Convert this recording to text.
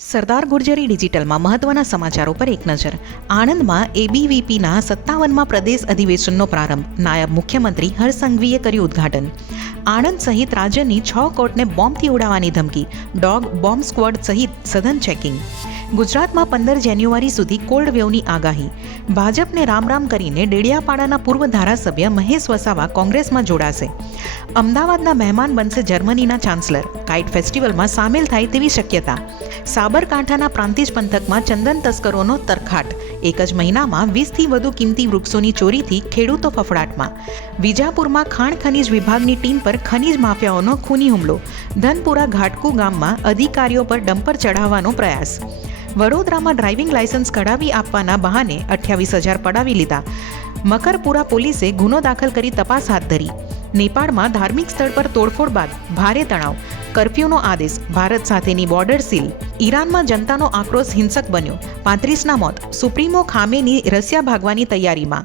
સરદાર ગુર્જરી ડિજિટલમાં મહત્વના સમાચારો પર એક નજર. આણંદમાં એબીવીપીના 57મા પ્રદેશ અધિવેશનનો પ્રારંભ. નાયબ મુખ્યમંત્રી હર્ષ સંઘવીએ કર્યું ઉદ્ઘાટન. આણંદ સહિત રાજ્યની 6 કોર્ટને બોમ્બથી ઉડાવવાની ધમકી. ડોગ બોમ્બ સ્ક્વોડ સહિત સઘન ચેકિંગ. ગુજરાતમાં 15 જાન્યુઆરી સુધી કોલ્ડ વેવની આગાહી. ભાજપને રામ રામ કરીને ડેડિયાપાડાના પૂર્વ ધારાસભ્ય મહેશ વસાવા કોંગ્રેસમાં જોડાશે. અમદાવાદના મહેમાન બનશે જર્મનીના ચાન્સલર. કાઇટ ફેસ્ટિવલમાં સામેલ થાય તેવી શક્યતા. સાબરકાંઠાના પ્રાંતિજ પંથકમાં ચંદન તસ્કરોનો તરખાટ. એક જ મહિનામાં 20થી વધુ કિંમતી વૃક્ષોની ચોરીથી ખેડૂતો ફફડાટમાં. વિજાપુરમાં ખાણ ખનીજ વિભાગની ટીમ પર ખનીજ માફિયાઓનો ખૂની હુમલો. ધનપુરા ઘાટકુ ગામમાં અધિકારીઓ પર ડમ્પર ચઢાવવાનો પ્રયાસ. વડોદરામાં ડ્રાઇવિંગ લાયસન્સ કઢાવી આપવાના બહાને 28,000 પડાવી લીધા. મકરપુરા પોલીસે ગુનો દાખલ કરી તપાસ હાથ ધરી. નેપાળમાં ધાર્મિક સ્થળ પર તોડફોડ બાદ ભારે તણાવ. કર્ફ્યુનો આદેશ. ભારત સાથેની બોર્ડર સીલ. ઈરાનમાં જનતાનો આક્રોશ હિંસક બન્યો. 35ના મોત. સુપ્રીમો ખામેની રશિયા ભાગવાની તૈયારીમાં.